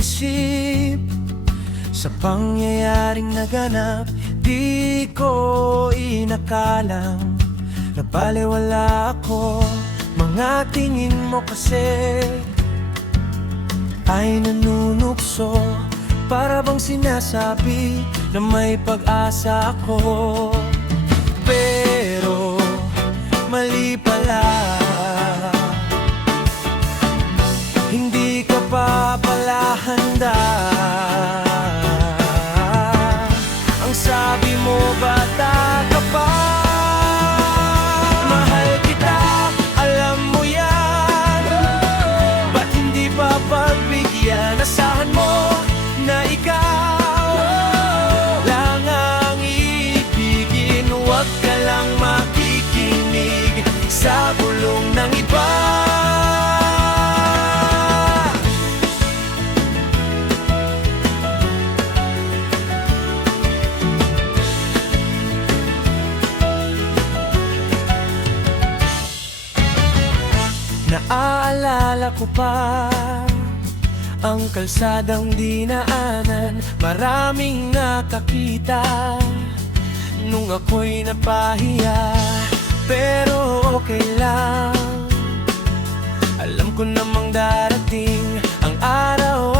iniisip sa pangyayaring naganap. Di ko inakalang na balewala ako. Mga tingin mo kasi ay nanunukso, para bang sinasabi na may pag-asa ako. Pero mali pala, hindi ka pa pala handa. Ang sabi mo, bata ka pa. Mahal kita, alam mo yan. Ba't hindi pa pagbigyan? Asahan mo na ikaw lang ang ibigin. Huwag ka lang makikinig sa bulong ng iba. Naaalala ko pa ang kalsadang dinaanan, maraming nakakita nung ako'y napahiya. Pero okay lang, alam ko namang darating ang araw